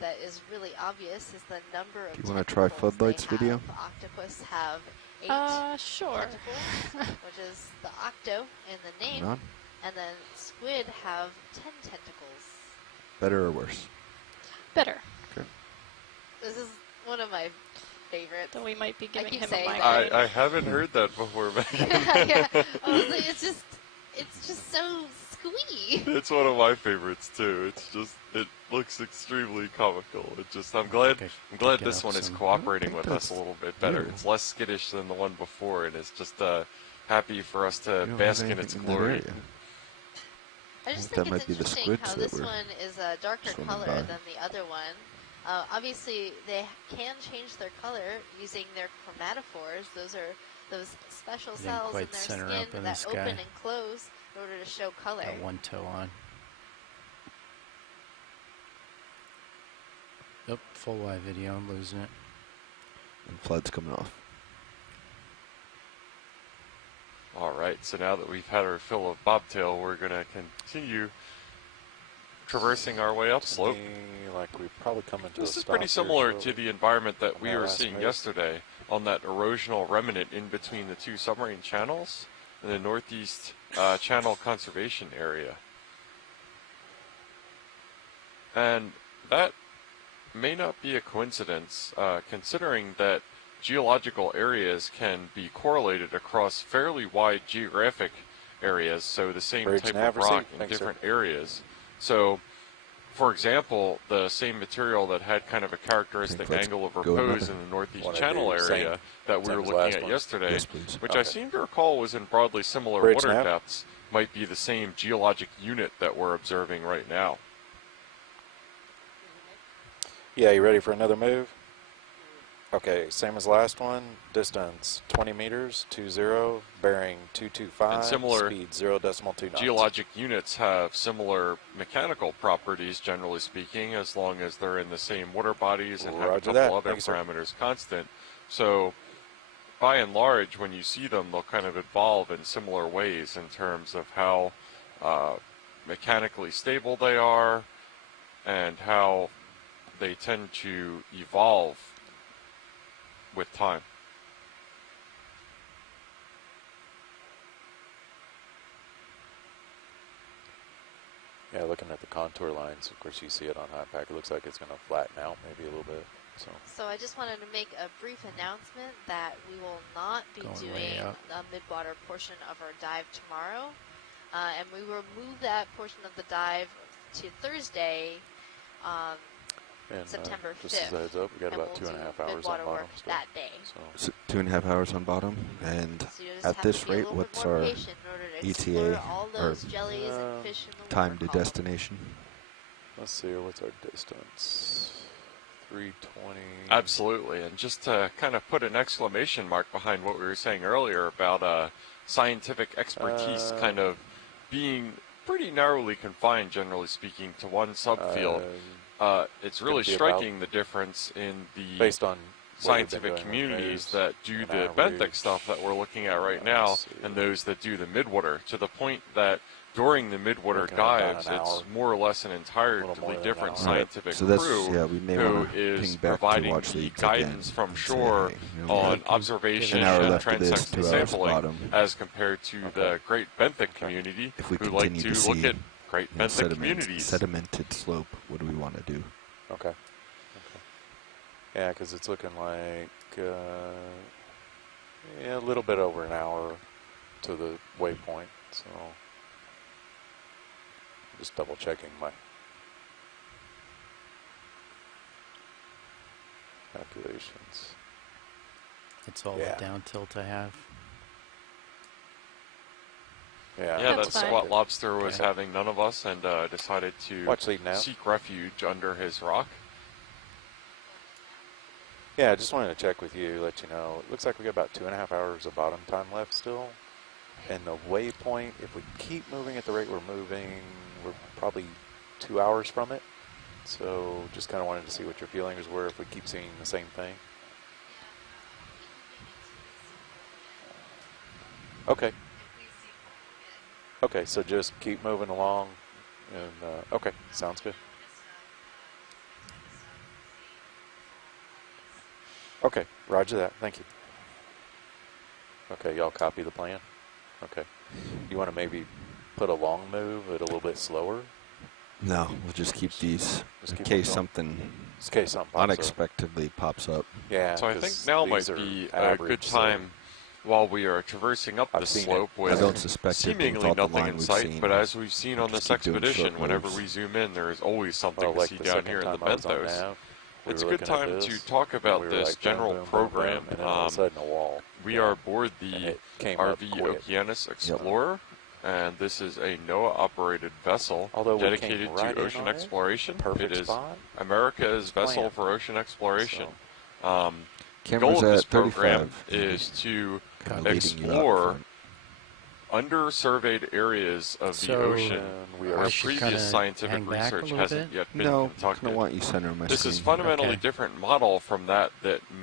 that is really obvious is the number of Do you want to try tentacles floodlights they have. video? Octopus have 8 sure. tentacles, which is the octo in the name, On. and then squid have 10 tentacles. Better or worse? Better. Okay. This is one of my favorites. Then we might be giving keep him a saying migraine. I haven't heard that before, Megan. Yeah. Honestly, it's just so squee. It's one of my favorites too. It looks extremely comical. I'm glad this one is cooperating with us a little bit better. It's less skittish than the one before, and it's just happy for us to bask in its glory. I just that think might it's be the interesting squids how that this were one is a darker swimming color by. than the other one. Obviously, they can change their color using their chromatophores. Those are those special cells in their skin that open and close in order to show color. Got one toe on. Yep, full live video. I'm losing it. And flood's coming off. All right, so now that we've had our fill of bobtail, we're going to continue traversing our way upslope. Like we probably come into this is pretty similar to the environment that we were seeing yesterday on that erosional remnant in between the two submarine channels in the northeast channel conservation area. And that may not be a coincidence, considering that geological areas can be correlated across fairly wide geographic areas, so the same type of rock in different areas. So, for example, the same material that had kind of a characteristic angle of repose in the northeast channel area that we were looking at yesterday, which I seem to recall was in broadly similar water depths, might be the same geologic unit that we're observing right now. Yeah, you ready for another move? Okay, same as last one. Distance 20 meters, 20, bearing 225, and similar speed 0.2 knots. Geologic units have similar mechanical properties, generally speaking, as long as they're in the same water bodies and have a couple other parameters constant. So, by and large, when you see them, they'll kind of evolve in similar ways in terms of how mechanically stable they are and how they tend to evolve with time. Yeah, looking at the contour lines, of course you see it on high pack. It looks like it's going to flatten out maybe a little bit. So I just wanted to make a brief announcement that we will not be doing a mid-water portion of our dive tomorrow. And we will move that portion of the dive to Thursday, September 5th. Just as a heads up, we got about 2.5 hours on bottom still. That day. So 2.5 hours on bottom, and at this rate, what's our ETA or time to destination? Let's see, what's our distance? 320. Absolutely, and just to kind of put an exclamation mark behind what we were saying earlier about scientific expertise kind of being pretty narrowly confined, generally speaking, to one subfield. It's really striking the difference in the based on scientific communities that do the benthic stuff that we're looking at right now and those that do the midwater, to the point that during the midwater dives, it's more or less an entirely different scientific crew who is providing the guidance from shore on observation and transect sampling as compared to the great benthic community who like to look at great benthic communities. Sedimented slope, what do we want to do? Okay. Yeah, because it's looking like a little bit over an hour to the waypoint, so just double checking my calculations. That's all the down tilt I have. Yeah, that's what Lobster was having none of us, and decided to seek refuge under his rock. Yeah, I just wanted to check with you, let you know. It looks like we got about 2.5 hours of bottom time left still. And the waypoint, if we keep moving at the rate we're moving, we're probably 2 hours from it. So just kind of wanted to see what your feelings were if we keep seeing the same thing. Okay. Okay, so just keep moving along. And okay, sounds good. Okay, roger that. Thank you. Okay, y'all copy the plan? Okay. You want to maybe put a long move at a little bit slower? No, we'll just keep these in case something unexpectedly pops up. Yeah. So I think now might be a good time while we are traversing up the slope with seemingly nothing in sight, but as we've seen on this expedition, whenever we zoom in, there is always something to see down here in the benthos. It's a good time to talk about this general program. We are aboard the RV Okeanos Explorer, and this is a NOAA-operated vessel dedicated to ocean exploration. It is America's vessel for ocean exploration. The goal of this program is to explore under-surveyed areas of the ocean where previous scientific research hasn't yet been conducted. I want you center my This is a fundamentally different model from that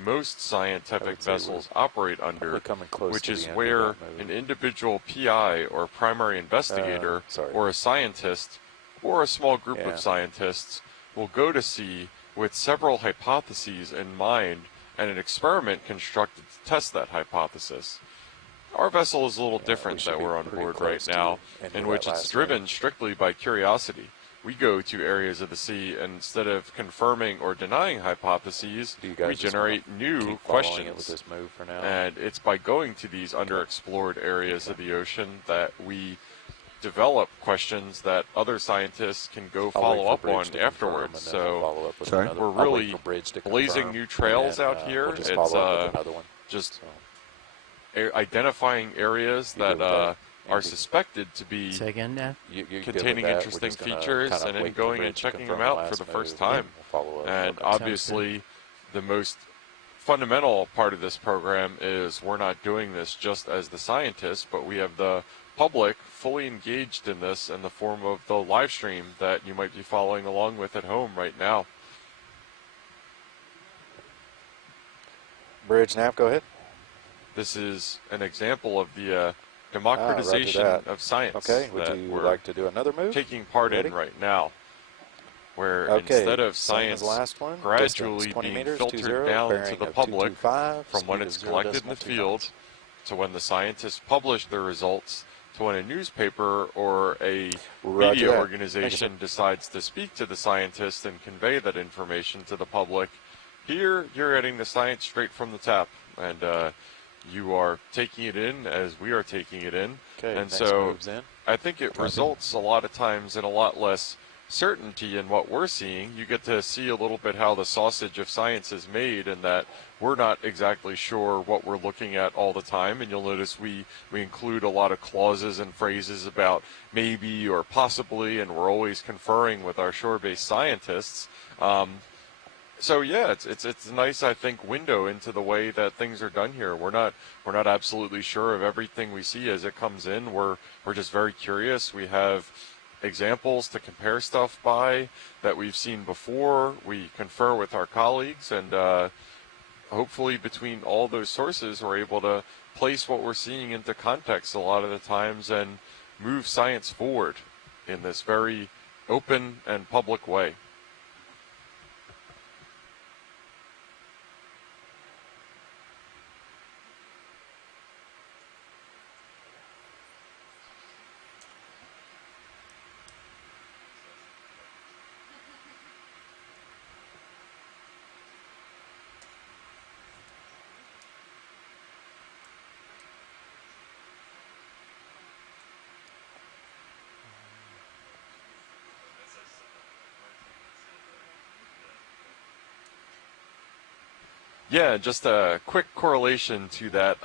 most scientific vessels operate under, which is where an individual PI or primary investigator or a scientist or a small group of scientists will go to sea with several hypotheses in mind and an experiment constructed to test that hypothesis. Our vessel is a little different that we're on board right now, in which it's driven strictly by curiosity. We go to areas of the sea, and instead of confirming or denying hypotheses, we generate new questions. And it's by going to these underexplored areas of the ocean that we develop questions that other scientists can go follow up on afterwards. So we're really blazing new trails out here. It's just identifying areas that are suspected to be containing interesting features, and then going and checking them out for the first time. And obviously, the most fundamental part of this program is we're not doing this just as the scientists, but we have the public fully engaged in this in the form of the live stream that you might be following along with at home right now. Bridge nav, go ahead. This is an example of the democratization of science that would you like to do another move? Taking part in right now, where instead of science gradually being filtered down to the public from when it's collected in the field to when the scientists publish their results to when a newspaper or a media organization decides to speak to the scientists and convey that information to the public, here you're getting the science straight from the tap, and you are taking it in as we are taking it in. And so I think it results a lot of times in a lot less certainty in what we're seeing. You get to see a little bit how the sausage of science is made, and that we're not exactly sure what we're looking at all the time. And you'll notice we include a lot of clauses and phrases about maybe or possibly, and we're always conferring with our shore-based scientists. So yeah, it's a nice, I think, window into the way that things are done here. We're not absolutely sure of everything we see as it comes in. We're just very curious. We have examples to compare stuff by that we've seen before. We confer with our colleagues, and hopefully between all those sources we're able to place what we're seeing into context a lot of the times and move science forward in this very open and public way. Yeah, just a quick correlation to that,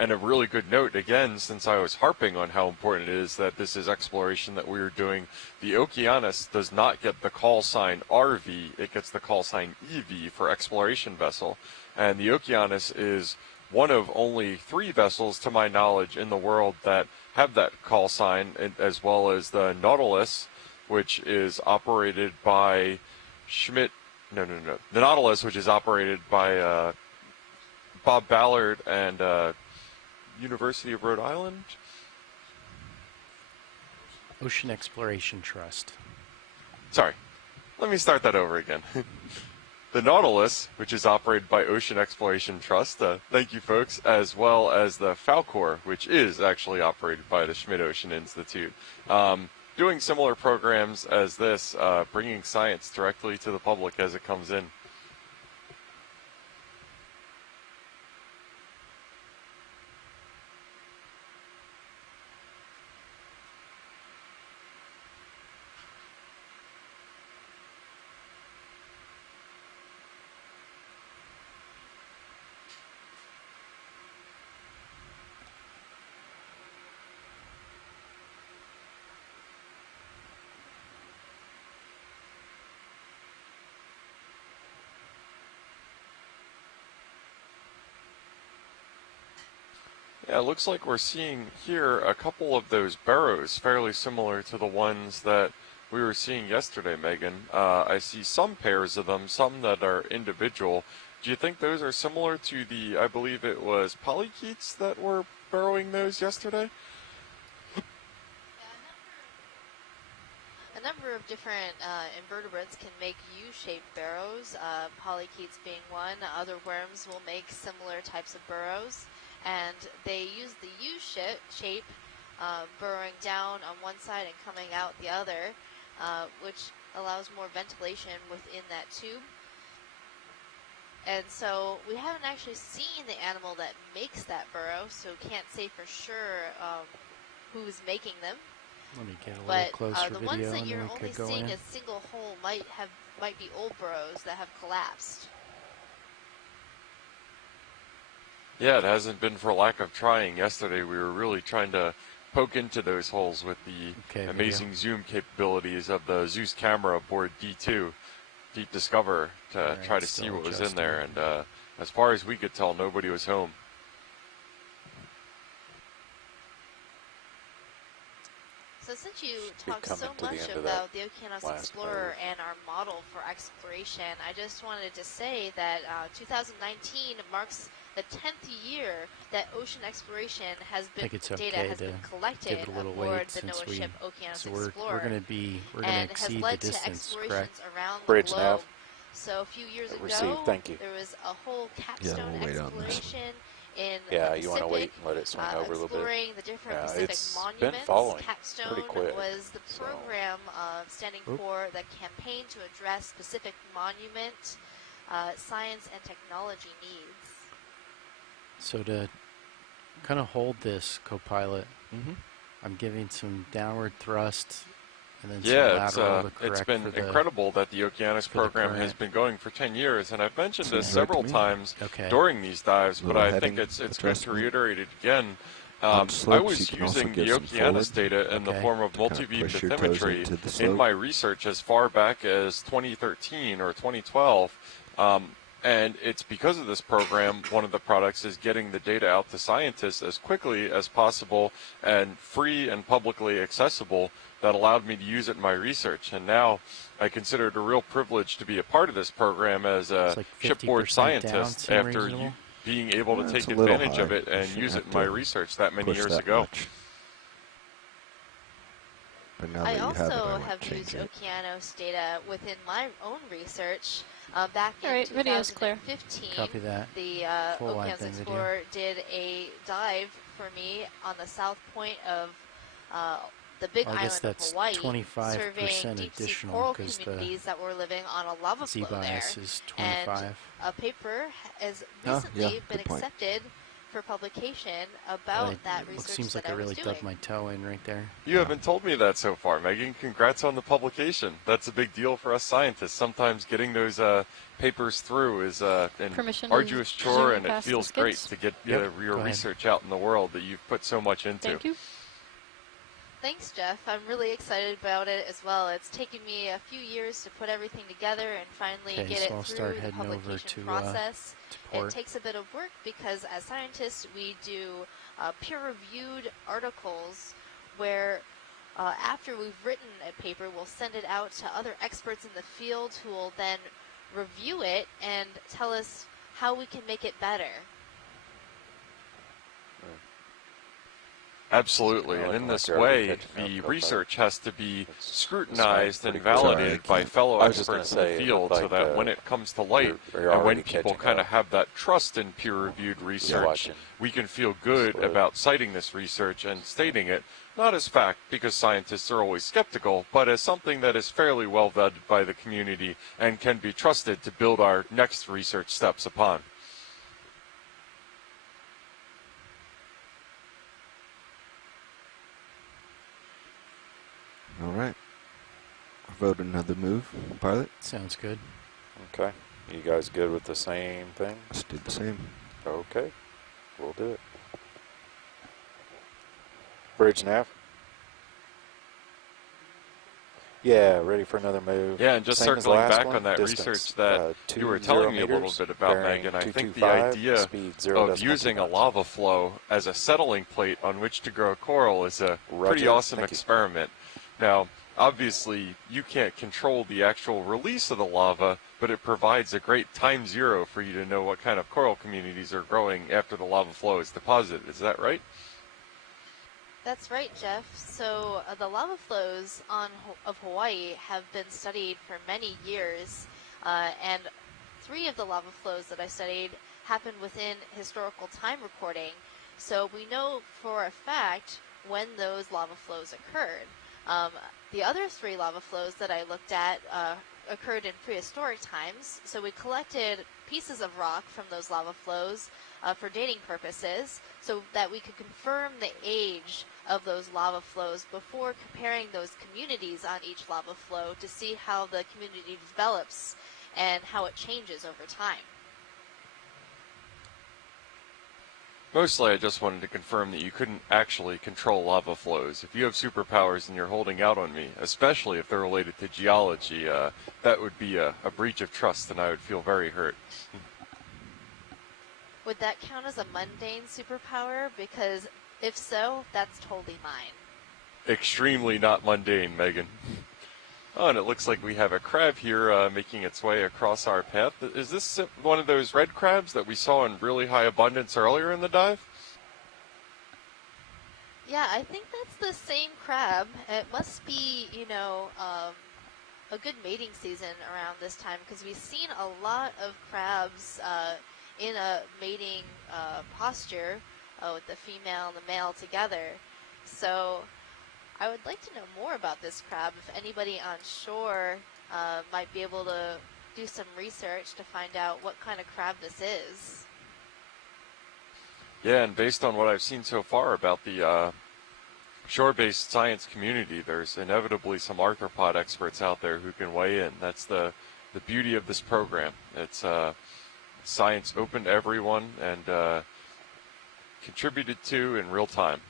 and a really good note, again, since I was harping on how important it is that this is exploration that we are doing. The Okeanos does not get the call sign RV, it gets the call sign EV for exploration vessel. And the Okeanos is one of only 3 vessels, to my knowledge, in the world that have that call sign, as well as the Nautilus, which is operated by Schmidt. No. The Nautilus, which is operated by Bob Ballard and University of Rhode Island. Ocean Exploration Trust. Sorry. Let me start that over again. the Nautilus, which is operated by Ocean Exploration Trust, thank you folks, as well as the Falcor, which is actually operated by the Schmidt Ocean Institute. Doing similar programs as this, bringing science directly to the public as it comes in. Yeah, it looks like we're seeing here a couple of those burrows fairly similar to the ones that we were seeing yesterday, Megan. I see some pairs of them, some that are individual. Do you think those are similar to the, I believe it was polychaetes that were burrowing those yesterday? A number of different invertebrates can make U-shaped burrows, polychaetes being one. Other worms will make similar types of burrows. And they use the U-shape, burrowing down on one side and coming out the other, which allows more ventilation within that tube. And so we haven't actually seen the animal that makes that burrow, so can't say for sure who's making them. Let me get a little closer the video ones that and you're then we only could go seeing in. a single hole might be old burrows that have collapsed. Yeah, it hasn't been for lack of trying. Yesterday we were really trying to poke into those holes with the amazing zoom capabilities of the Zeus camera aboard D2, Deep Discover, to try to see what was in there. And as far as we could tell, nobody was home. So since you talked so much about the Okeanos Explorer and our model for exploration, I just wanted to say that 2019 marks the 10th year that ocean exploration has been data has been collected aboard the NOAA ship Okeanos Explorer, we're going to exceed has led the distance, to explorations around Bridge the globe. nav. So a few years ago, there was a whole capstone exploration in the Pacific, you want to wait and let it swing over a little bit. Exploring the different Pacific monuments. Been following Capstone pretty quick, was the program standing for the campaign to address Pacific monument science and technology needs. So to kind of hold this, co-pilot, I'm giving some downward thrust and then some lateral to correct. It's been incredible that the Okeanos program has been going for 10 years, and I've mentioned this several times during these dives, but I think it's good to reiterate it again. I was using the Okeanos data in the form of multi-beam bathymetry in my research as far back as 2013 or 2012. And it's because of this program, one of the products is getting the data out to scientists as quickly as possible and free and publicly accessible, that allowed me to use it in my research. And now I consider it a real privilege to be a part of this program as a shipboard scientist after being able to take advantage of it and use it in my research that many years ago. I also have used Okeanos data within my own research. Back in 2015, Copy that. the Okeanos Explorer did a dive for me on the south point of the Big Island of Hawaii, surveying deep-sea coral communities that were living on a lava flow there. And a paper has recently been accepted for publication about that research seems like that I was really doing. dubbed my toe in right there. You haven't told me that so far, Megan. Congrats on the publication. That's a big deal for us scientists. Sometimes getting those papers through is an arduous chore, and it feels great to get your research out in the world that you've put so much into. Thank you. Thanks, Jeff. I'm really excited about it as well. It's taken me a few years to put everything together and finally get it through the publication process. It takes a bit of work because as scientists we do peer-reviewed articles where after we've written a paper, we'll send it out to other experts in the field who will then review it and tell us how we can make it better. Absolutely, and in this way, the research has to be scrutinized and validated by fellow experts in the field so that when it comes to light and when people kind of have that trust in peer-reviewed research, we can feel good about citing this research and stating it, not as fact, because scientists are always skeptical, but as something that is fairly well vetted by the community and can be trusted to build our next research steps upon. All right. Vote another move, pilot. Sounds good. Okay. You guys good with the same thing? Let's do the same. Okay. We'll do it. Bridge nav. Yeah, ready for another move. Yeah, and just Same circling back one. on that Distance, research that you were telling me a little bit about, Megan, I think the idea of using a lava flow as a settling plate on which to grow coral is a pretty awesome experiment. Now, obviously, you can't control the actual release of the lava, but it provides a great time zero for you to know what kind of coral communities are growing after the lava flow is deposited. Is that right? That's right, Jeff. So the lava flows of Hawaii have been studied for many years, and 3 of the lava flows that I studied happened within historical time recording. So we know for a fact when those lava flows occurred. The other 3 lava flows that I looked at occurred in prehistoric times. So we collected pieces of rock from those lava flows for dating purposes so that we could confirm the age of those lava flows before comparing those communities on each lava flow to see how the community develops and how it changes over time. Mostly I just wanted to confirm that you couldn't actually control lava flows. If you have superpowers and you're holding out on me, especially if they're related to geology, that would be a breach of trust and I would feel very hurt. Would that count as a mundane superpower? Because if so, that's totally mine. Extremely not mundane, Megan. Oh, and it looks like we have a crab here making its way across our path. Is this one of those red crabs that we saw in really high abundance earlier in the dive? Yeah, I think that's the same crab. It must be, you know, a good mating season around this time because we've seen a lot of crabs in a mating posture with the female and the male together. So I would like to know more about this crab. If anybody on shore might be able to do some research to find out what kind of crab this is. Yeah, and based on what I've seen so far about the shore-based science community, there's inevitably some arthropod experts out there who can weigh in. That's the beauty of this program. It's science open to everyone and contributed to in real time.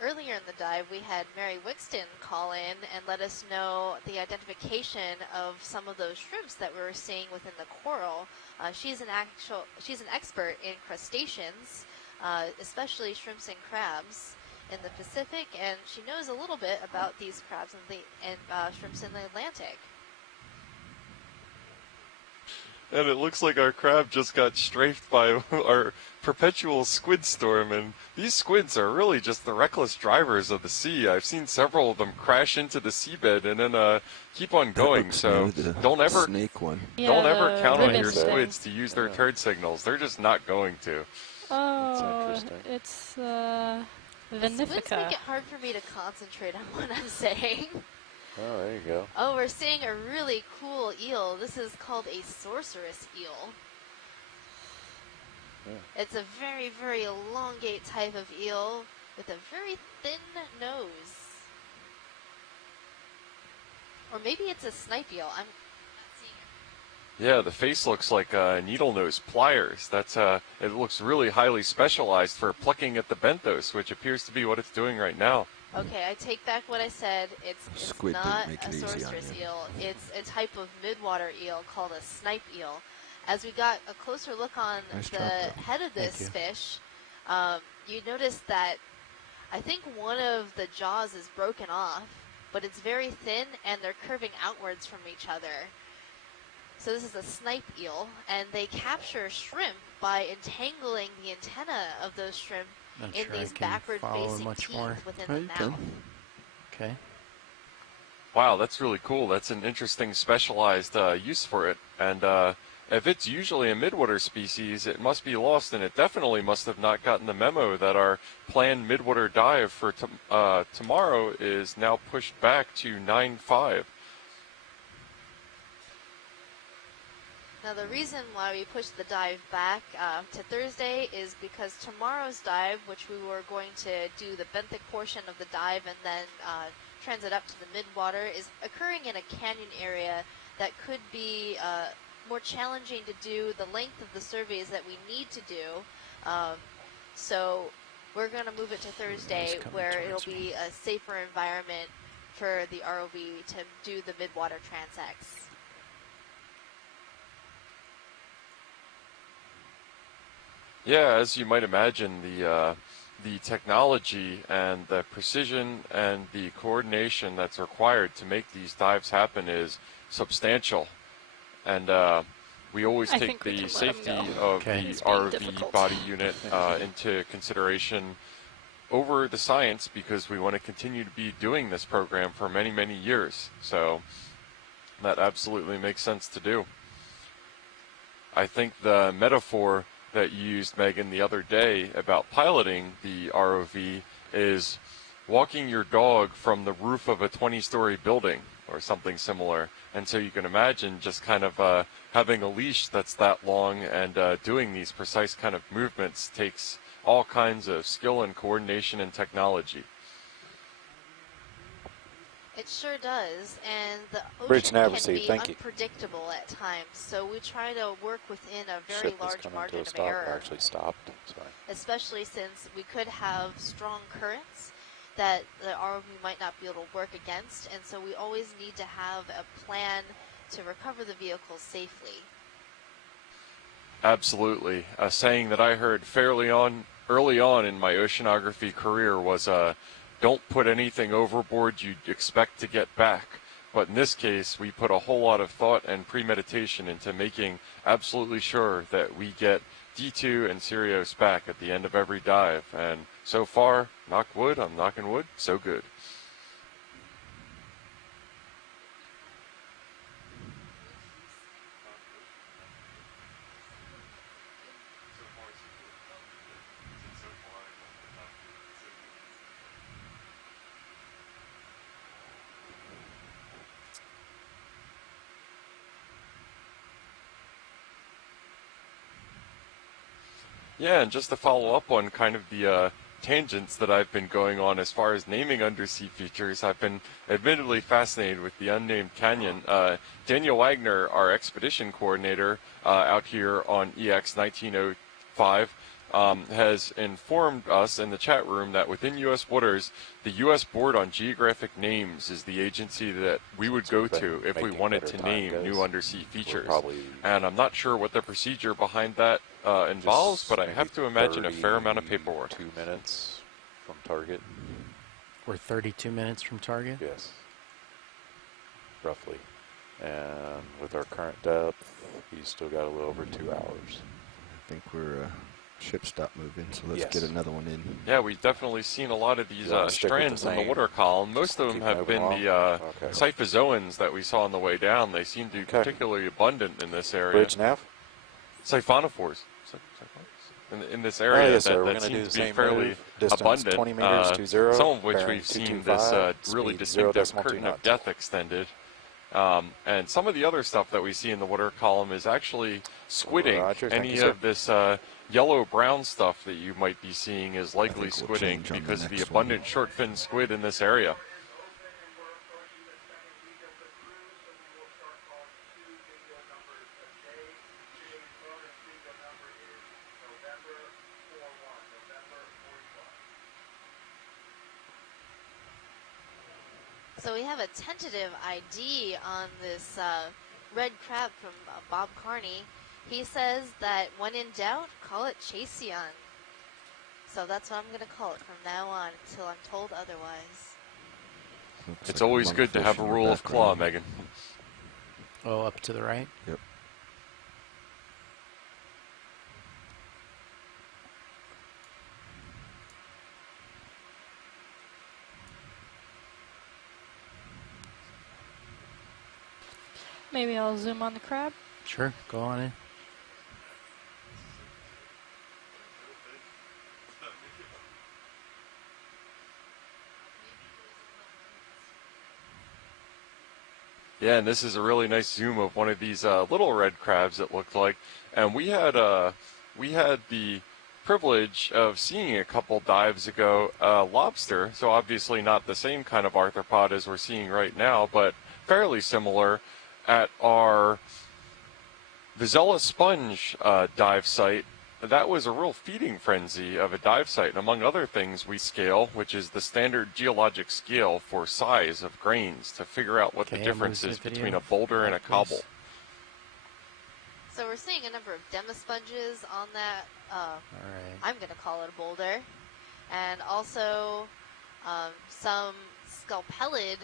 Earlier in the dive, we had Mary Wixton call in and let us know the identification of some of those shrimps that we were seeing within the coral. She's an expert in crustaceans, especially shrimps and crabs in the Pacific, and she knows a little bit about these crabs and shrimps in the Atlantic. And it looks like our crab just got strafed by our perpetual squid storm, and these squids are really just the reckless drivers of the sea. I've seen several of them crash into the seabed and then keep on going, so don't ever count on your squids to use their turd signals. They're just not going to. Oh, it's Vinifica. Squids make it hard for me to concentrate on what I'm saying. Oh, there you go. Oh, we're seeing a really cool eel. This is called a sorceress eel. Yeah. It's a very, very elongate type of eel with a very thin nose. Or maybe it's a snipe eel. I'm not seeing it. Yeah, the face looks like needle nose pliers. That's it looks really highly specialized for plucking at the benthos, which appears to be what it's doing right now. Okay, I take back what I said. It's not a sorceress eel. It's a type of midwater eel called a snipe eel. As we got a closer look on the head of this fish, you notice that I think one of the jaws is broken off, but it's very thin and they're curving outwards from each other. So this is a snipe eel, and they capture shrimp by entangling the antenna of those shrimp in these backward-facing teeth within the mouth. Okay. Wow, that's really cool. That's an interesting specialized use for it. And if it's usually a midwater species, it must be lost, and it definitely must have not gotten the memo that our planned midwater dive for tomorrow is now pushed back to 9/5. Now the reason why we pushed the dive back to Thursday is because tomorrow's dive, which we were going to do the benthic portion of the dive and then transit up to the midwater, is occurring in a canyon area that could be more challenging to do the length of the surveys that we need to do. So we're going to move it to Thursday, where it'll be a safer environment for the ROV to do the midwater transects. Yeah, as you might imagine, the technology and the precision and the coordination that's required to make these dives happen is substantial. And we always take the safety of the ROV body unit into consideration over the science, because we want to continue to be doing this program for many, many years. So that absolutely makes sense to do. I think the metaphor that you used, Megan, the other day about piloting the ROV is walking your dog from the roof of a 20-story building or something similar. And so you can imagine just kind of having a leash that's that long and doing these precise kind of movements takes all kinds of skill and coordination and technology. It sure does, and the ocean can be unpredictable at times, so we try to work within a very large margin of error. Actually stopped. Sorry. Especially since we could have strong currents that the ROV might not be able to work against, and so we always need to have a plan to recover the vehicle safely. Absolutely. A saying that I heard early on in my oceanography career was don't put anything overboard you'd expect to get back. But in this case, we put a whole lot of thought and premeditation into making absolutely sure that we get D2 and Sirius back at the end of every dive. And so far, knock wood, I'm knocking wood, so good. Yeah, and just to follow up on kind of the tangents that I've been going on as far as naming undersea features, I've been admittedly fascinated with the unnamed canyon. Daniel Wagner, our expedition coordinator out here on EX1905, has informed us in the chat room that within U.S. waters, the U.S. Board on Geographic Names is the agency that we would go to if we wanted to name new undersea features. And I'm not sure what the procedure behind that involves, but I have to imagine a fair amount of paperwork. 2 minutes from target. We're 32 minutes from target? Yes. Roughly. And with our current depth, he's still got a little over 2 hours. I think we're ship stopped moving, so let's get another one in. Yeah, we've definitely seen a lot of these strands in the water column. Most of them have been the Scyphozoans that we saw on the way down. They seem to be particularly abundant in this area. Bridge nav? Siphonophores. In this area that seems to be fairly abundant, 20 meters to 0, some of which we've seen this really distinctive curtain of death extended. And some of the other stuff that we see in the water column is actually squidding. Any of this yellow-brown stuff that you might be seeing is likely squidding because of the abundant short-fin squid in this area. So we have a tentative ID on this red crab from Bob Carney. He says that when in doubt, call it Chaseon. So that's what I'm going to call it from now on until I'm told otherwise. It's always good to have a rule of claw, Megan. Oh, up to the right? Yep. Maybe I'll zoom on the crab. Sure, go on in. Yeah, and this is a really nice zoom of one of these little red crabs, it looked like. And we had the privilege of seeing a couple dives ago lobster, so obviously not the same kind of arthropod as we're seeing right now, but fairly similar at our Vizela sponge dive site. That was a real feeding frenzy of a dive site, and among other things we scale, which is the standard geologic scale for size of grains to figure out what the difference is between a boulder and a cobble. So we're seeing a number of demisponges on that, All right. I'm going to call it a boulder, and also some scalpellid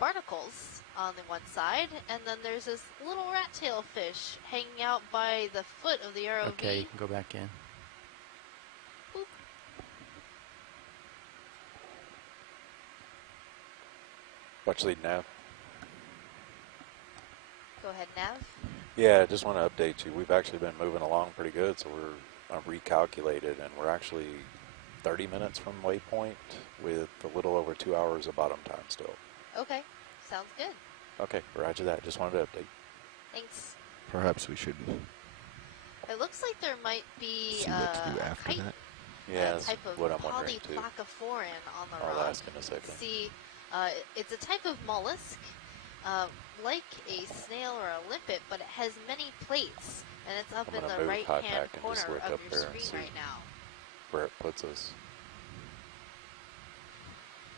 barnacles on the one side, and then there's this little rat tail fish hanging out by the foot of the ROV. Okay, you can go back in. Boop. Watch lead nav. Go ahead, Nav. Yeah, just want to update you. We've actually been moving along pretty good, so we're recalculated, and we're actually 30 minutes from waypoint with a little over 2 hours of bottom time still. Okay, sounds good. Okay, roger that. Just wanted to update. Thanks. Perhaps we should It looks like there might be see what to do after that. Yeah, a that's type of what I'm wondering too. polyplacophorine on the I'll rock. ask in a second. See, it's a type of mollusk, like a snail or a limpet, but it has many plates, and it's up I'm in gonna the move right-hand High-Pack and corner just look of up your there and screen see right now. where it puts us.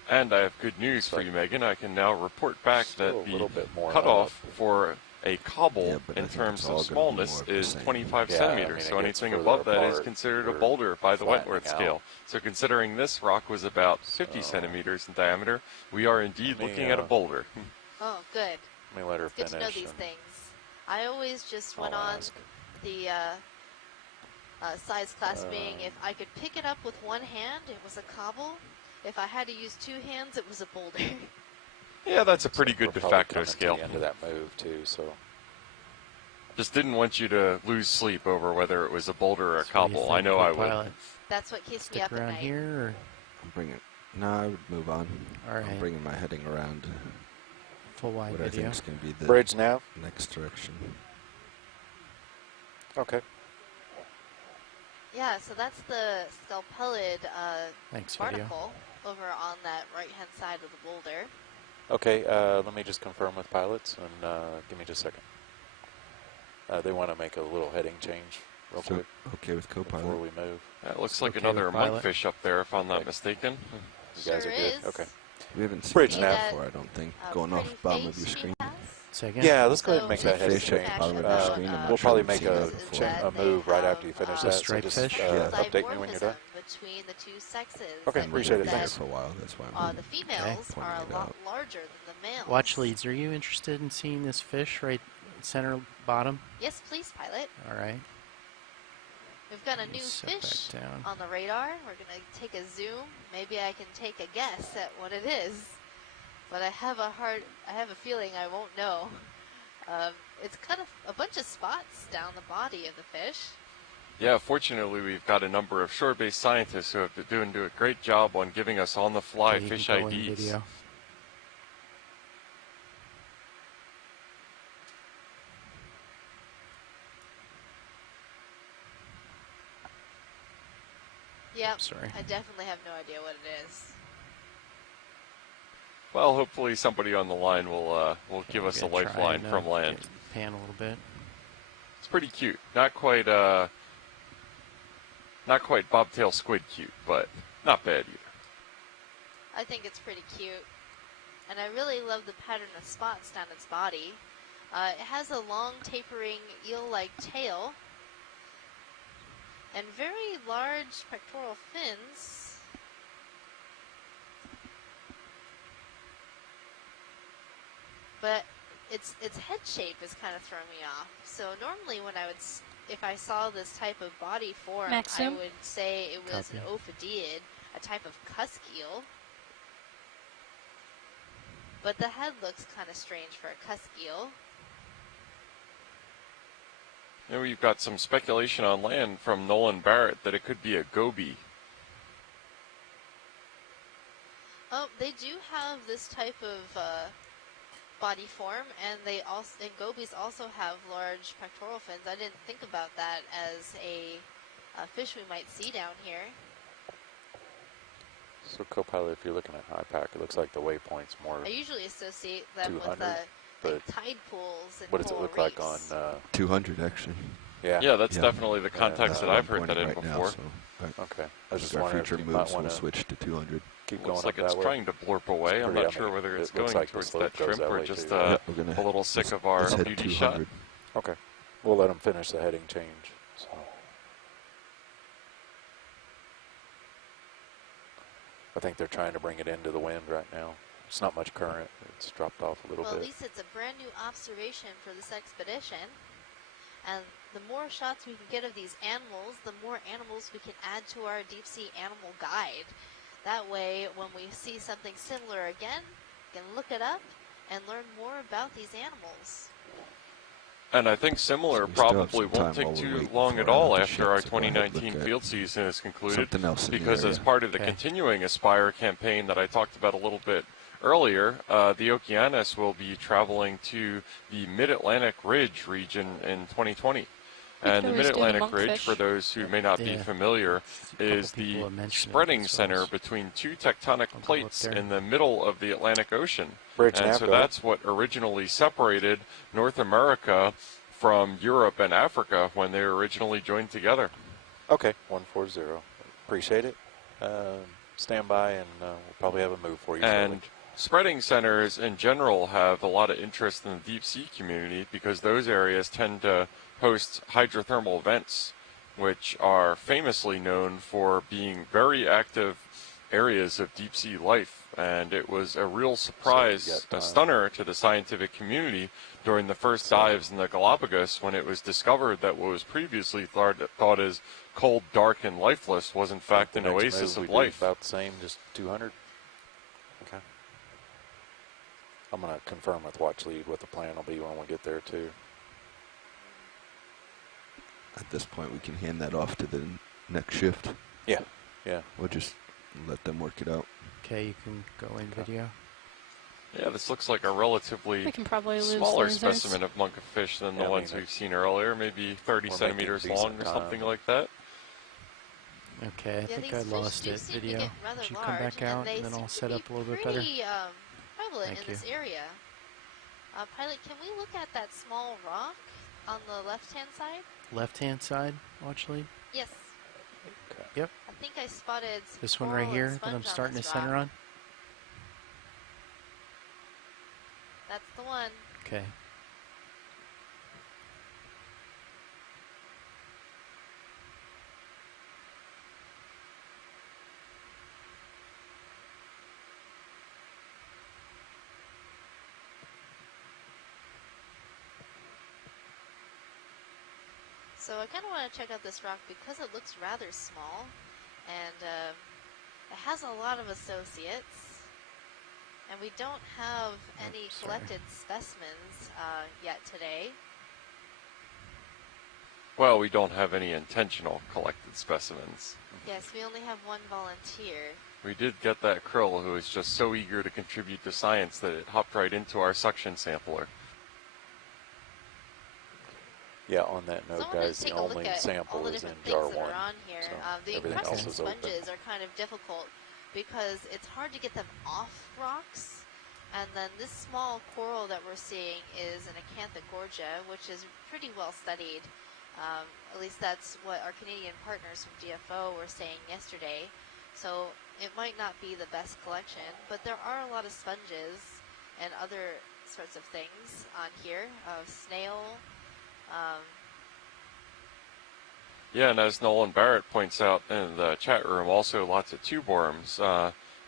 And I have good news for you, Megan. I can now report back that the cutoff for a cobble in terms of smallness is 25 centimeters. So anything above that is considered a boulder by the Wentworth scale. So considering this rock was about 50 centimeters in diameter, we are indeed looking at a boulder. Oh, good. Let me let her It's good finish. to know these things. I always just went on the size class being if I could pick it up with one hand, it was a cobble. If I had to use two hands, it was a boulder. Yeah, that's a pretty good de facto scale. To the end of that move too, so. Just didn't want you to lose sleep over whether it was a boulder or a cobble. I know I would. That's what keeps me up at night. Here, or? I'm bringing. No, I would move on. All right. I'm bringing my heading around. Full wide what video. I think is going to be the bridge nav. Next direction. Okay. Yeah, so that's the scalpellid barnacle over on that right-hand side of the boulder. Okay, let me just confirm with pilots, and give me just a second. They want to make a little heading change real quick. Okay with co-pilot. Before we move. That looks like another monkfish up there, if I'm not mistaken. You guys are good? Okay. We haven't seen bridge that nav before, I don't think. Going off the bottom of your screen. Yeah, let's go ahead and make that heading fish at change. the bottom of your screen. We'll probably make a move right after you finish that. Striped fish? Update me when you're done. Between the two sexes. Okay, appreciate it. Thanks. For a while, that's why I'm the females are a lot larger than the males. Watch leads. Are you interested in seeing this fish right center bottom? Yes, please, pilot. All right. We've got a new fish on the radar. We're going to take a zoom. Maybe I can take a guess at what it is. But I have a feeling I won't know. It's cut a bunch of spots down the body of the fish. Yeah, fortunately we've got a number of shore-based scientists who have been doing a great job on giving us on-the-fly fish IDs. Yep, sorry. I definitely have no idea what it is. Well, hopefully somebody on the line will give us a lifeline from land. Pan a little bit. It's pretty cute. Not quite bobtail squid cute, but not bad either. I think it's pretty cute. And I really love the pattern of spots down its body. It has a long tapering eel-like tail and very large pectoral fins. But its head shape is kind of throwing me off. So normally when if I saw this type of body form, I would say it was an ophidiid, a type of cusk eel. But the head looks kind of strange for a cusk eel. And we've got some speculation on land from Nolan Barrett that it could be a goby. Oh, they do have this type of body form, and gobies also have large pectoral fins. I didn't think about that as a fish we might see down here. So, co-pilot, if you're looking at high pack, it looks like the waypoint's more. I usually associate them with like tide pools and what does it look reefs. like on 200 actually? Yeah, that's definitely the context that I've heard that in right before. Now, so okay, I was just our wondering future if you moves might will switch to 200. Keep going looks like up it's that way. trying to blurp away. I'm not sure whether it's going like towards that shrimp or just a a little sick of our beauty shot. Okay, we'll let them finish the heading change. So. I think they're trying to bring it into the wind right now. It's not much current. It's dropped off a little bit. Well, at least it's a brand new observation for this expedition. And the more shots we can get of these animals, the more animals we can add to our deep sea animal guide. That way, when we see something similar again, we can look it up and learn more about these animals. And I think similar probably won't take too long at all after our 2019 field season is concluded, because as part of the continuing Aspire campaign that I talked about a little bit earlier, the Okeanos will be traveling to the Mid-Atlantic Ridge region in 2020. And the Mid-Atlantic Ridge, for those who may not be familiar, is the spreading center between two tectonic plates in the middle of the Atlantic Ocean. And so that's what originally separated North America from Europe and Africa when they originally joined together. Okay, 140. Appreciate it. Stand by, and we'll probably have a move for you. And spreading centers in general have a lot of interest in the deep sea community because those areas tend to host hydrothermal vents, which are famously known for being very active areas of deep sea life. And it was a real surprise, a stunner to the scientific community during the first dives in the Galapagos when it was discovered that what was previously thought as cold, dark, and lifeless was in fact an oasis of life. About the same, just 200. Okay. I'm going to confirm with Watch Lead what the plan will be when we get there too. At this point, we can hand that off to the next shift. Yeah, yeah. We'll just let them work it out. Okay, you can go in video. Yeah, this looks like a relatively smaller specimen of monkfish than the ones we've seen earlier, maybe 30 centimeters long or something like that. Okay, I think I lost it. Video. Could you come back out and then I'll set up a little bit better? Prevalent in this area. Pilot, can we look at that small rock on the left-hand side? Left-hand side, Watch Lead? Yes. Okay. Yep. I think I spotted this one right here that I'm starting to center on? That's the one. Okay. So I kind of want to check out this rock because it looks rather small, and it has a lot of associates, and we don't have any collected specimens yet today. Well, we don't have any intentional collected specimens. Yes, we only have one volunteer. We did get that krill who was just so eager to contribute to science that it hopped right into our suction sampler. Yeah, on that note, guys, the only sample is in jar 1. So the encrusted sponges are kind of difficult because it's hard to get them off rocks. And then this small coral that we're seeing is an Acanthogorgia, which is pretty well studied. At least that's what our Canadian partners from DFO were saying yesterday. So it might not be the best collection, but there are a lot of sponges and other sorts of things on here. Snail. Yeah, and as Nolan Barrett points out in the chat room, also lots of tube worms,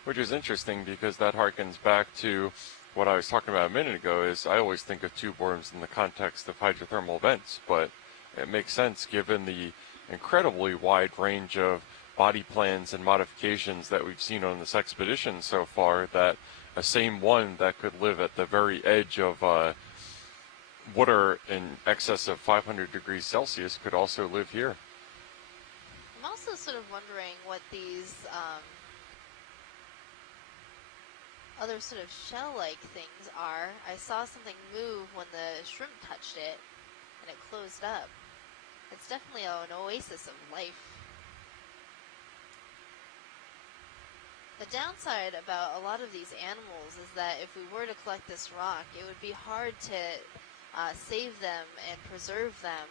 which is interesting because that harkens back to what I was talking about a minute ago is I always think of tube worms in the context of hydrothermal vents, but it makes sense given the incredibly wide range of body plans and modifications that we've seen on this expedition so far, that a same one that could live at the very edge of water in excess of 500 degrees Celsius could also live here. I'm also sort of wondering what these other sort of shell-like things are. I saw something move when the shrimp touched it, and it closed up. It's definitely an oasis of life. The downside about a lot of these animals is that if we were to collect this rock, it would be hard to save them and preserve them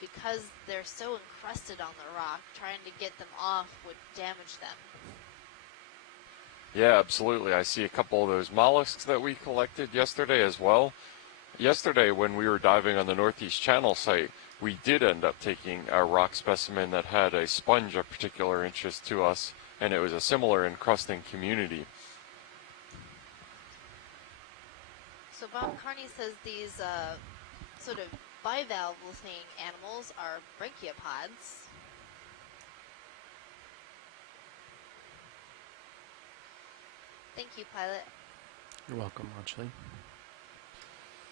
because they're so encrusted on the rock. Trying to get them off would damage them. Yeah, absolutely. I see a couple of those mollusks that we collected yesterday as well. Yesterday, when we were diving on the Northeast Channel site, we did end up taking a rock specimen that had a sponge of particular interest to us, and it was a similar encrusting community. So Bob Carney says these sort of bivalve-looking animals are brachiopods. Thank you, Pilot. You're welcome, Archie.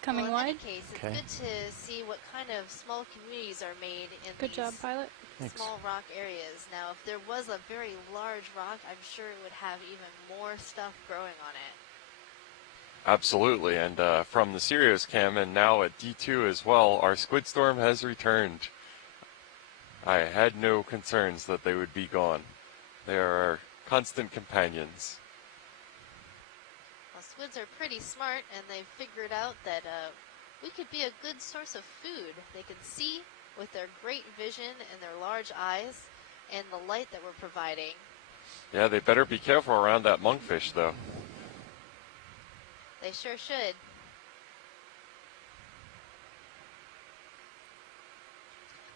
Coming well, in wide. any case, it's good to see what kind of small communities are made in Good these job, Pilot. small rock areas. Now, if there was a very large rock, I'm sure it would have even more stuff growing on it. Absolutely, and from the Sirius cam and now at D2 as well, our squid storm has returned. I had no concerns that they would be gone. They are our constant companions. Well, squids are pretty smart, and they've figured out that we could be a good source of food. They can see with their great vision and their large eyes and the light that we're providing. Yeah, they better be careful around that monkfish, though. They sure should.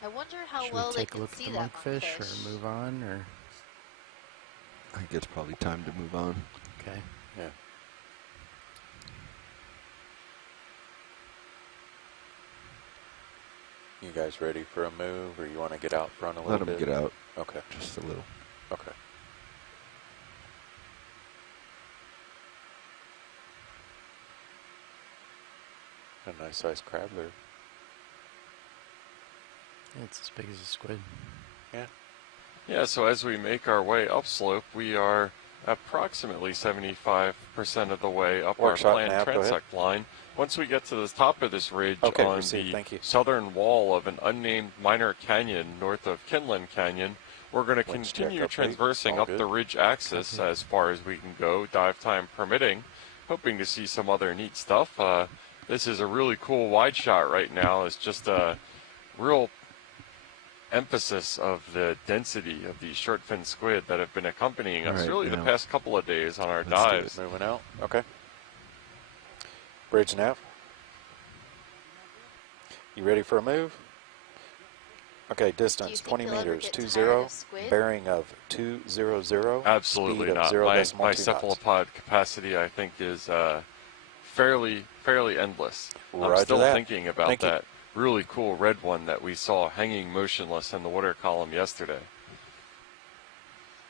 I wonder how well they can see that monkfish. Take a look at the monkfish or move on, or? I think it's probably time to move on. Okay. Yeah. You guys ready for a move, or you want to get out front a little bit? Let them get out. Okay. Just a little. Okay. A nice sized crab there. Yeah, it's as big as a squid. Yeah. Yeah, so as we make our way upslope, we are approximately 75% of the way up our planned transect line. Once we get to the top of this ridge on the southern wall of an unnamed minor canyon north of Kinlan Canyon, we're going to continue traversing up the ridge axis as far as we can go, dive time permitting, hoping to see some other neat stuff. This is a really cool wide shot right now. It's just a real emphasis of the density of these short fin squid that have been accompanying us the past couple of days on our dives. Moving out. Okay. Bridge nav. You ready for a move? Okay, distance 20 meters, 20, bearing of 200. Absolutely not. My cephalopod capacity, I think, is fairly endless. I'm still thinking about that really cool red one that we saw hanging motionless in the water column yesterday.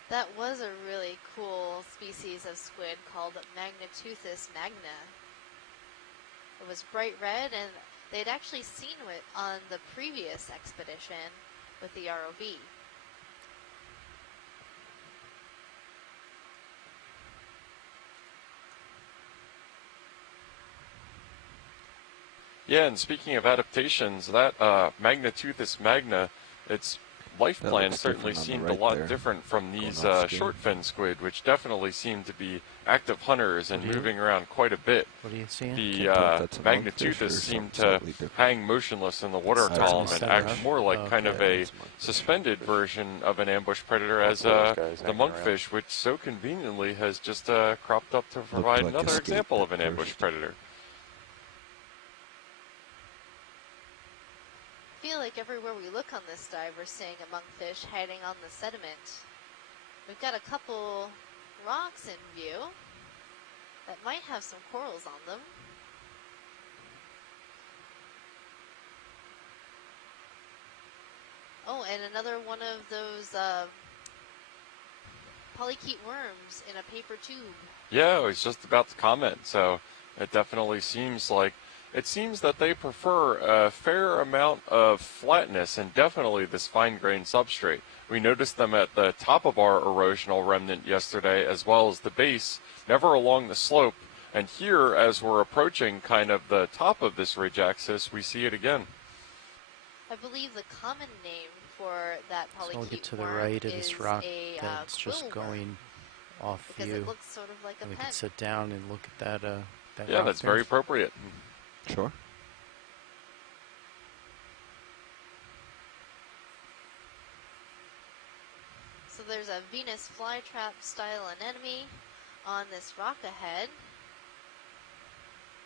That was a really cool species of squid called Magneteuthis magna. It was bright red, and they'd actually seen it on the previous expedition with the ROV. Yeah, and speaking of adaptations, that Magneteuthis magna, its life plan certainly seemed a lot different from these short fin squid, which definitely seemed to be active hunters and moving around quite a bit. What are you seeing? The Magneteuthis seemed to hang motionless in the water column and act more like kind of a suspended version of an ambush predator as the monkfish, which so conveniently has just cropped up to provide another example of an ambush predator. I feel like everywhere we look on this dive, we're seeing a monkfish hiding on the sediment. We've got a couple rocks in view. that might have some corals on them. Oh, and another one of those polychaete worms in a paper tube. Yeah, I was just about to comment. So it definitely seems like that they prefer a fair amount of flatness and definitely this fine-grained substrate. We noticed them at the top of our erosional remnant yesterday, as well as the base, never along the slope. And here, as we're approaching kind of the top of this ridge axis, we see it again. I believe the common name for that polychaete so we'll get to the worm right of this rock that's just quill worm, going off because view. It looks sort of like a and we pen. can sit down and look at that. Yeah, rock that's there. very appropriate. Sure. So there's a Venus flytrap style anemone on this rock ahead.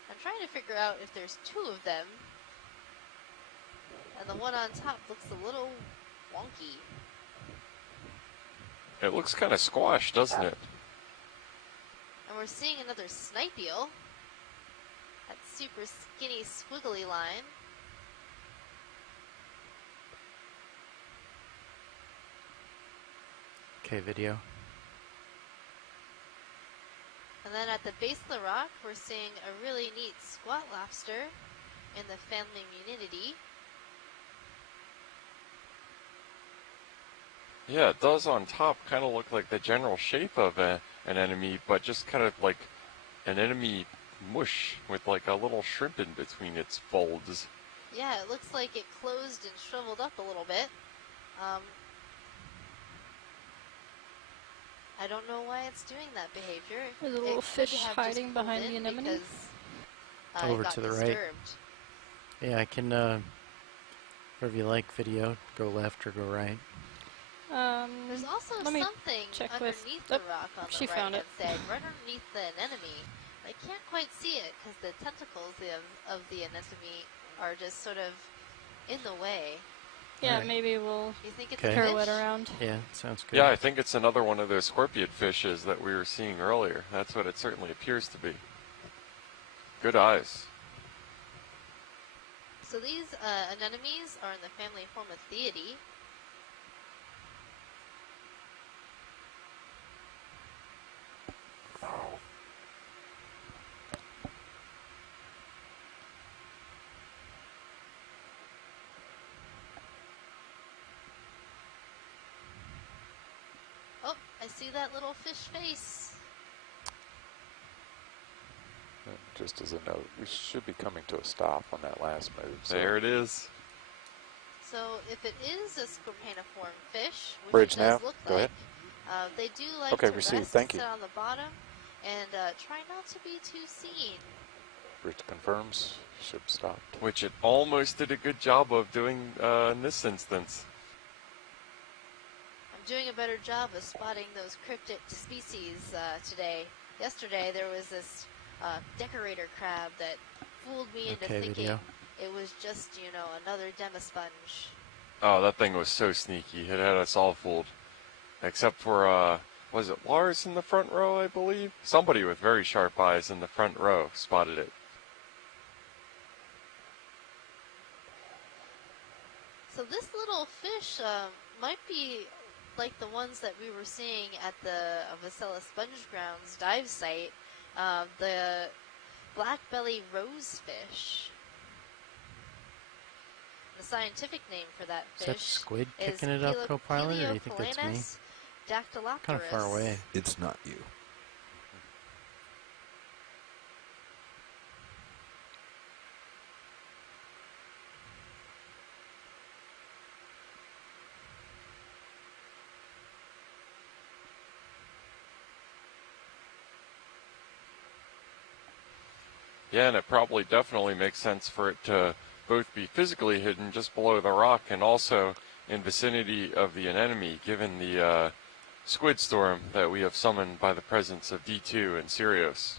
I'm trying to figure out if there's two of them. And the one on top looks a little wonky. It looks kind of squashed, doesn't it? And we're seeing another snipe eel. That super skinny squiggly line. Okay, video. And then at the base of the rock, we're seeing a really neat squat lobster in the family Munidity. Yeah, it does on top kind of look like the general shape of an anemone, but just kind of like an anemone mush with like a little shrimp in between its folds. Yeah, it looks like it closed and shriveled up a little bit. I don't know why it's doing that behavior. There's a little fish hiding behind the anemone. Over to the right. Yeah, I can, wherever you like, video, go left or go right. There's also something underneath the rock on the right-hand side, right underneath the anemone. I can't quite see it because the tentacles of the anemone are just sort of in the way. Yeah, maybe we'll pirouette around. Yeah, sounds good. Yeah, I think it's another one of those scorpion fishes that we were seeing earlier. That's what it certainly appears to be. Good eyes. So these anemones are in the family Formatheidae. Oh, I see that little fish face. Just as a note, we should be coming to a stop on that last move. So. There it is. So if it is a scorpioniform fish, which Bridge it does now. look Go like, ahead. they do like to rest and Thank sit you. on the bottom and try not to be too seen. Bridge confirms. Should stop. Which it almost did a good job of doing in this instance. I'm doing a better job of spotting those cryptid species today. Yesterday there was this decorator crab that fooled me into thinking it was just, you know, another demasponge. Oh, that thing was so sneaky. It had us all fooled. Except for, was it Lars in the front row, I believe? Somebody with very sharp eyes in the front row spotted it. So this little fish might be like the ones that we were seeing at the Vasella Sponge Grounds dive site, the black belly rosefish. The scientific name for that fish is that squid kicking it up, co-pilot, or do you think that's me? Dactylopterus. Kind of far away. It's not you. Yeah, and it probably definitely makes sense for it to both be physically hidden just below the rock and also in vicinity of the anemone, given the squid storm that we have summoned by the presence of D2 and Sirius.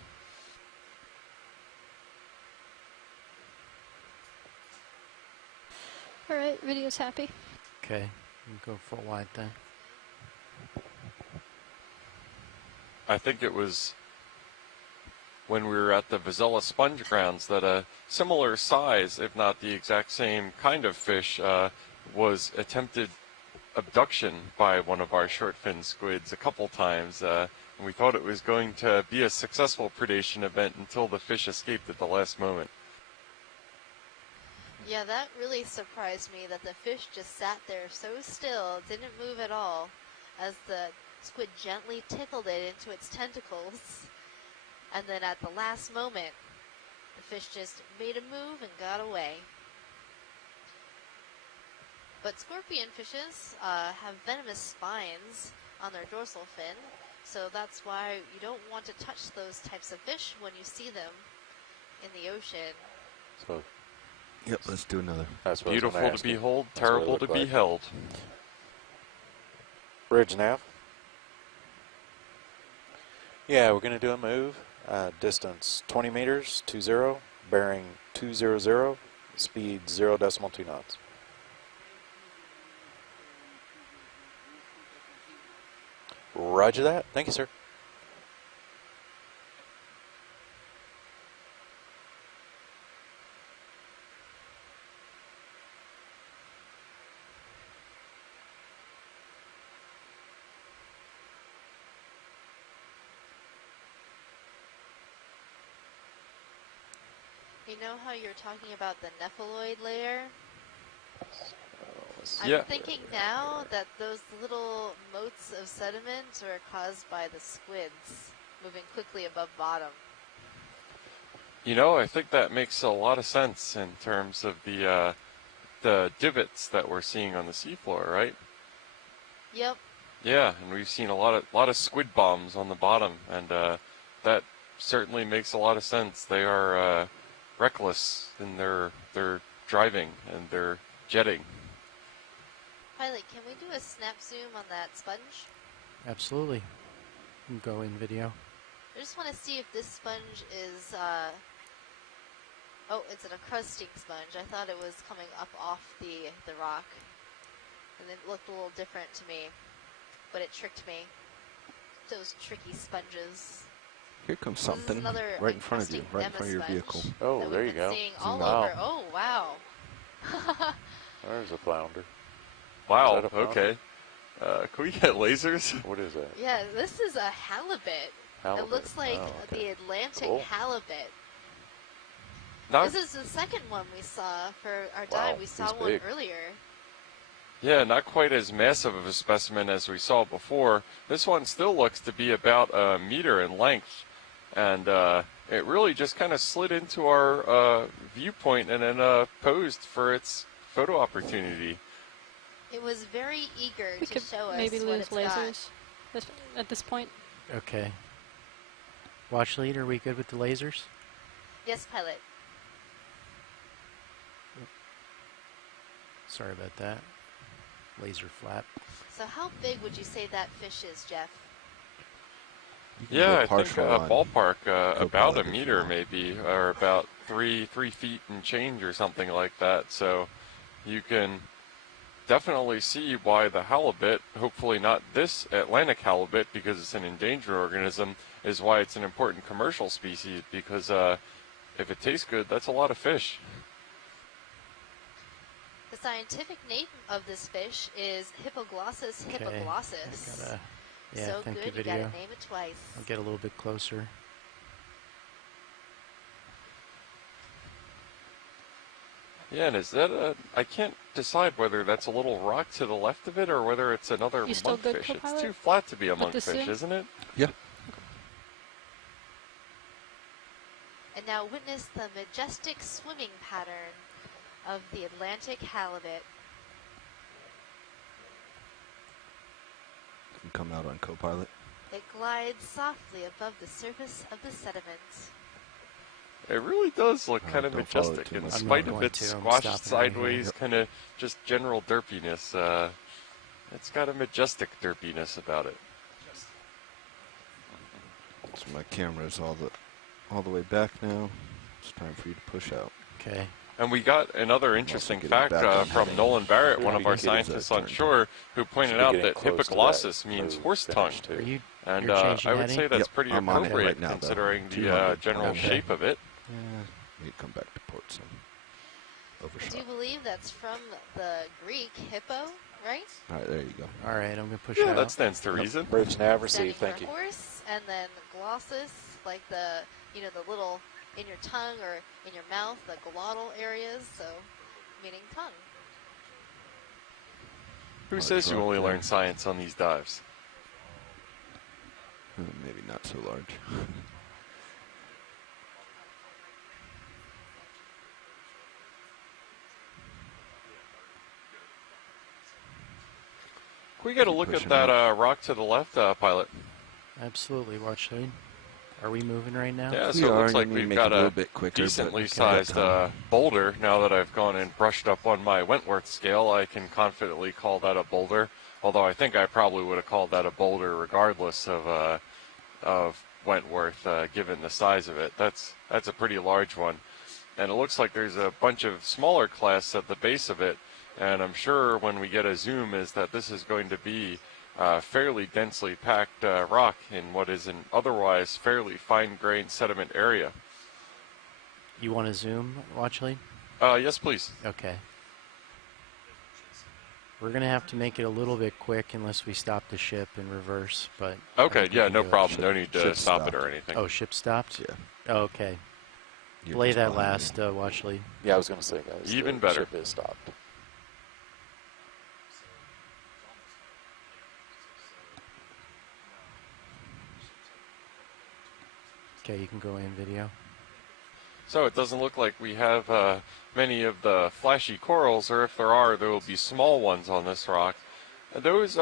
Alright, video's happy. Okay, we'll go full wide then. I think it was when we were at the Vizela Sponge Grounds that a similar size, if not the exact same kind of fish, was attempted abduction by one of our short fin squids a couple times. And we thought it was going to be a successful predation event until the fish escaped at the last moment. Yeah, that really surprised me that the fish just sat there so still, didn't move at all, as the squid gently tickled it into its tentacles. And then at the last moment, the fish just made a move and got away. But scorpion fishes have venomous spines on their dorsal fin, so that's why you don't want to touch those types of fish when you see them in the ocean. So, yep, let's do another. That's beautiful to behold, terrible to be held. Bridge nav. Yeah, we're going to do a move. Distance 20 meters, 20, bearing 200, speed 0.2 knots. Roger that. Thank you, sir. You know how you're talking about the nepheloid layer? Yeah. I'm thinking now that those little motes of sediment are caused by the squids moving quickly above bottom. You know, I think that makes a lot of sense in terms of the divots that we're seeing on the seafloor, right? Yep. Yeah, and we've seen a lot of squid bombs on the bottom, and that certainly makes a lot of sense. They are reckless in their driving and their jetting. Pilot, can we do a snap zoom on that sponge? Absolutely. Go in video. I just want to see if this sponge is, oh, it's a crusting sponge. I thought it was coming up off the rock. And it looked a little different to me. But it tricked me. Those tricky sponges. Here comes something right in front of you, right in front of your vehicle. Oh, there you go. Seeing all over. Oh, wow. There's a flounder. Wow, okay. Can we get lasers? What is that? Yeah, this is a halibut. It looks like the Atlantic halibut. This is the second one we saw for our dive. We saw one earlier. Yeah, not quite as massive of a specimen as we saw before. This one still looks to be about a meter in length. And it really just kind of slid into our viewpoint and then posed for its photo opportunity. It was very eager to show us maybe what lose lasers at this point. Okay. Watch lead, are we good with the lasers? Yes, pilot. Sorry about that. Laser flap. So how big would you say that fish is, Jeff? Yeah, I think ballpark about a meter maybe, or about three feet and change or something like that. So you can definitely see why the halibut, hopefully not this Atlantic halibut because it's an endangered organism, is why it's an important commercial species, because if it tastes good, that's a lot of fish. The scientific name of this fish is Hippoglossus hippoglossus. Yeah, so thank good, you, video. You gotta name it twice. I'll get a little bit closer. Yeah, and is that I can't decide whether that's a little rock to the left of it or whether it's another monkfish. It's too flat to be a monkfish, isn't it? Yeah. And now witness the majestic swimming pattern of the Atlantic halibut. Can come out on co-pilot. It glides softly above the surface of the sediment. It really does look kind of majestic, in spite of its squashed sideways kind of just general derpiness. It's got a majestic derpiness about it. So my camera's all the way back now. It's time for you to push out. Okay. And we got another interesting fact from Nolan Barrett, one of our scientists on shore, who pointed out that hippoglossus means horse tongue. And I would say that's pretty appropriate considering the general shape of it. Need to come back to port some. I do believe that's from the Greek hippo, right? All right, there you go. All right, I'm going to push out. out. That stands to reason. Bridge nav received, thank you. Horse, and then glossus, like the, the little in your tongue or in your mouth, the glottal areas, so meaning tongue. Who says you only learn science on these dives? Maybe not so large. Can we get a look at that rock to the left, pilot? Absolutely, watch lane. Are we moving right now? Yeah, so it looks like we've got a decently sized boulder. Now that I've gone and brushed up on my Wentworth scale, I can confidently call that a boulder. Although I think I probably would have called that a boulder regardless of Wentworth, given the size of it. That's a pretty large one. And it looks like there's a bunch of smaller clasts at the base of it. And I'm sure when we get a zoom is that this is going to be fairly densely packed rock in what is an otherwise fairly fine-grained sediment area. You want to zoom, Watchley? Yes, please. Okay. We're going to have to make it a little bit quick unless we stop the ship in reverse, but... Okay, yeah, no problem. No need to stop it or anything. Oh, ship stopped? Yeah. Oh, okay. Play that last, Watchley. Yeah, I was going to say, guys. Even better. Ship is stopped. Okay, you can go in video. So it doesn't look like we have many of the flashy corals, or if there are, there will be small ones on this rock. Those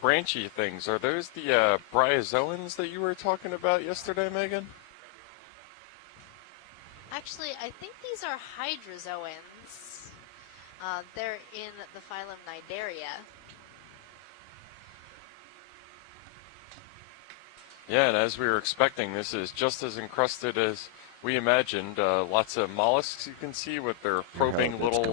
branchy things, are those the bryozoans that you were talking about yesterday, Megan? Actually, I think these are hydrozoans. They're in the phylum Cnidaria. Yeah, and as we were expecting, this is just as encrusted as we imagined. Lots of mollusks you can see with their probing little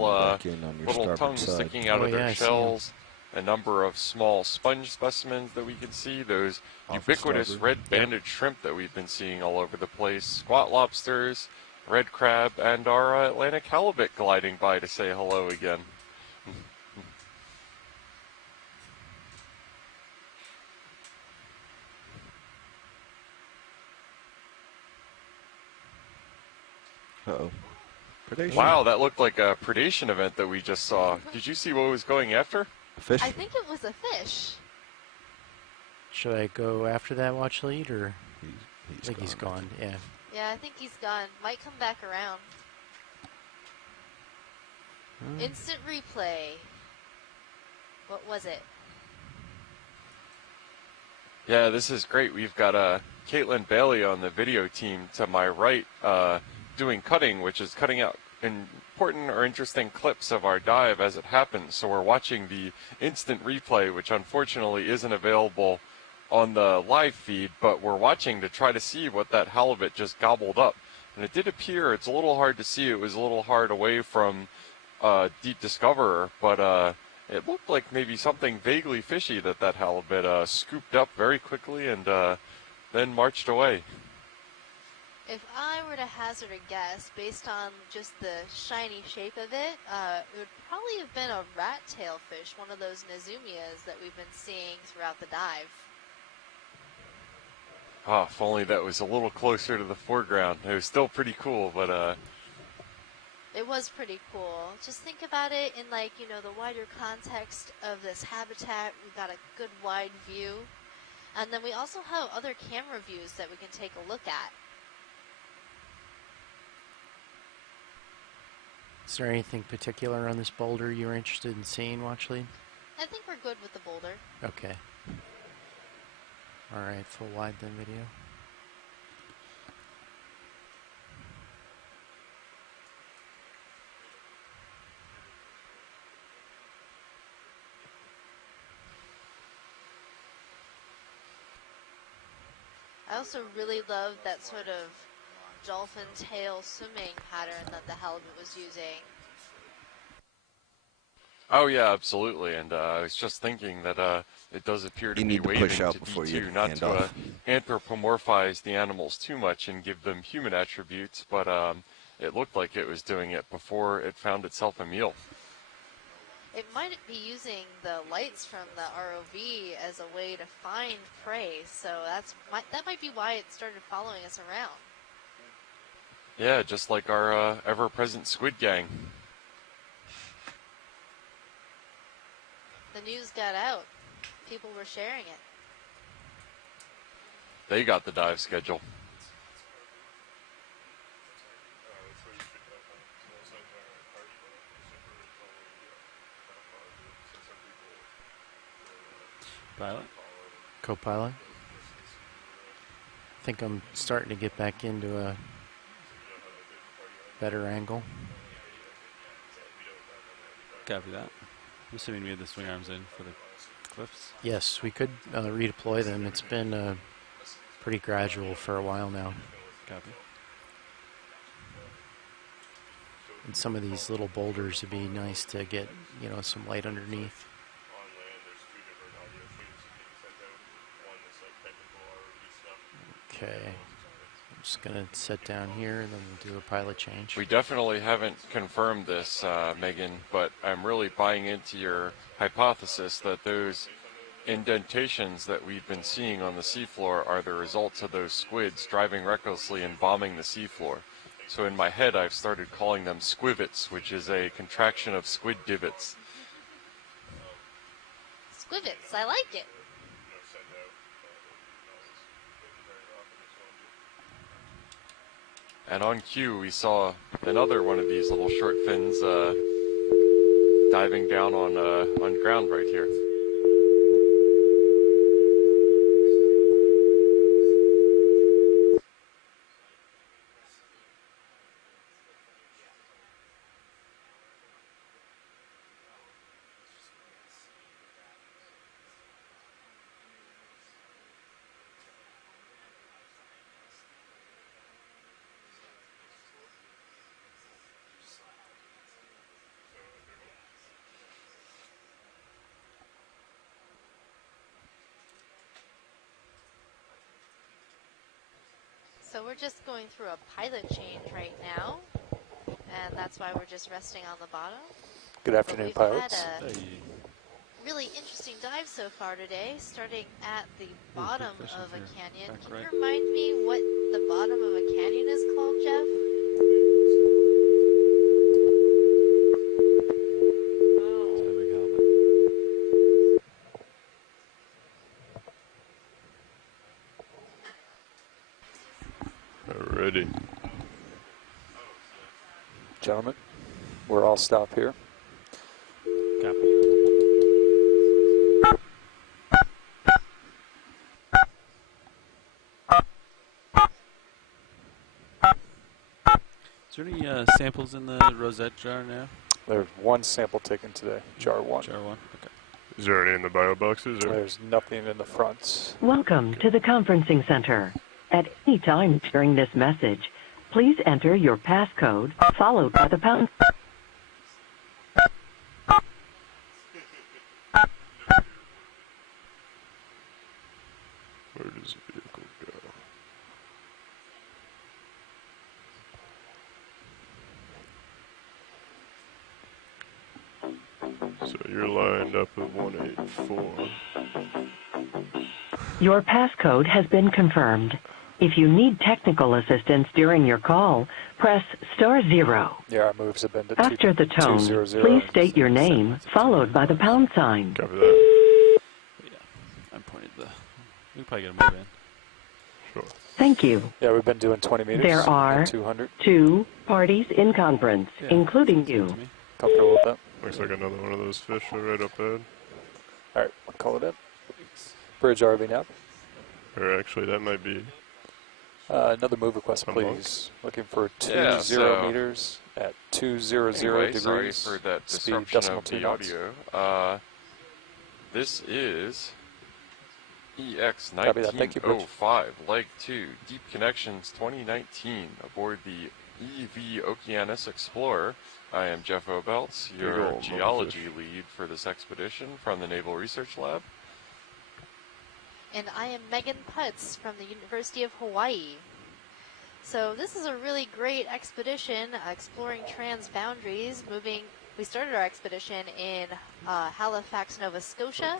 tongues sticking out of their shells. A number of small sponge specimens that we can see. Those ubiquitous red-banded shrimp that we've been seeing all over the place. Squat lobsters, red crab, and our Atlantic halibut gliding by to say hello again. Uh-oh. Predation. Wow, that looked like a predation event that we just saw. Did you see what was going after? A fish? I think it was a fish. Should I go after that, watch lead, or? I think he's gone, yeah. Yeah, I think he's gone. Might come back around. Instant replay. What was it? Yeah, this is great. We've got Caitlin Bailey on the video team to my right doing cutting, which is cutting out important or interesting clips of our dive as it happens. So we're watching the instant replay, which unfortunately isn't available on the live feed, but we're watching to try to see what that halibut just gobbled up. And it did appear, it's a little hard to see, it was a little hard away from Deep Discoverer, but it looked like maybe something vaguely fishy that halibut scooped up very quickly and then marched away. If I were to hazard a guess, based on just the shiny shape of it, it would probably have been a rat tail fish, one of those Nezumias that we've been seeing throughout the dive. Oh, if only that was a little closer to the foreground. It was still pretty cool, but it was pretty cool. Just think about it in, like, you know, the wider context of this habitat. We've got a good wide view. And then we also have other camera views that we can take a look at. Is there anything particular on this boulder you were interested in seeing, Watchley? I think we're good with the boulder. Okay. All right, full wide then video. I also really love that sort of dolphin tail swimming pattern that the halibut was using. Oh yeah, absolutely. And I was just thinking that it does appear to be waving to D2 not to anthropomorphize the animals too much and give them human attributes, but it looked like it was doing it before it found itself a meal. It might be using the lights from the ROV as a way to find prey, so that might be why it started following us around. Yeah, just like our ever-present squid gang. The news got out. People were sharing it. They got the dive schedule. Pilot? Co-pilot? I think I'm starting to get back into a better angle. Copy that. I'm assuming we had the swing arms in for the cliffs? Yes, we could redeploy them. It's been pretty gradual for a while now. Copy. And some of these little boulders would be nice to get, you know, some light underneath. Okay, I'm just going to set down here and then we'll do a pilot change. We definitely haven't confirmed this, Megan, but I'm really buying into your hypothesis that those indentations that we've been seeing on the seafloor are the results of those squids driving recklessly and bombing the seafloor. So in my head, I've started calling them squivets, which is a contraction of squid divots. Squivets, I like it. And on cue, we saw another one of these little short fins diving down on ground right here. So we're just going through a pilot change right now, and that's why we're just resting on the bottom. Good afternoon, pilots. Had a really interesting dive so far today, starting at the bottom of a canyon. Can you remind me what the bottom of a canyon is called, Jeff? Ready. Gentlemen, we're all stop here. Copy. Is there any samples in the rosette jar now? There's one sample taken today, jar 1. Jar 1, okay. Is there any in the bio boxes? Or? There's nothing in the fronts. Welcome to the conferencing center. At any time during this message, please enter your passcode followed by the pound. Where does the vehicle go? So you're lined up at 184. Your passcode has been confirmed. If you need technical assistance during your call, press *0. Yeah, our moves have been to After the tone, please state your name, followed by the pound sign. Cover that. Yeah, I'm pointed the... We can probably get a move in. Sure. Thank you. Yeah, we've been doing 20 meters. There are 200. 2 parties in conference, including you. Comfortable with that? Looks like another one of those fish right up ahead. All right, we'll call it in. Bridge RV now. Or actually, that might be... another move request, please. Looking for 20 meters at 200 degrees. Sorry for that disruption of the audio. This is EX1905, Leg 2, Deep Connections 2019, aboard the EV Okeanos Explorer. I am Jeff Obelts, your geology lead for this expedition from the Naval Research Lab. And I am Megan Putz from the University of Hawaii. So this is a really great expedition, exploring transboundaries, we started our expedition in Halifax, Nova Scotia,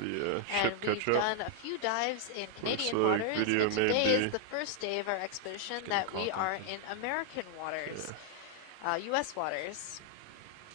and we've done a few dives in Canadian waters, and today is the first day of our expedition that we are in American waters, U.S. waters.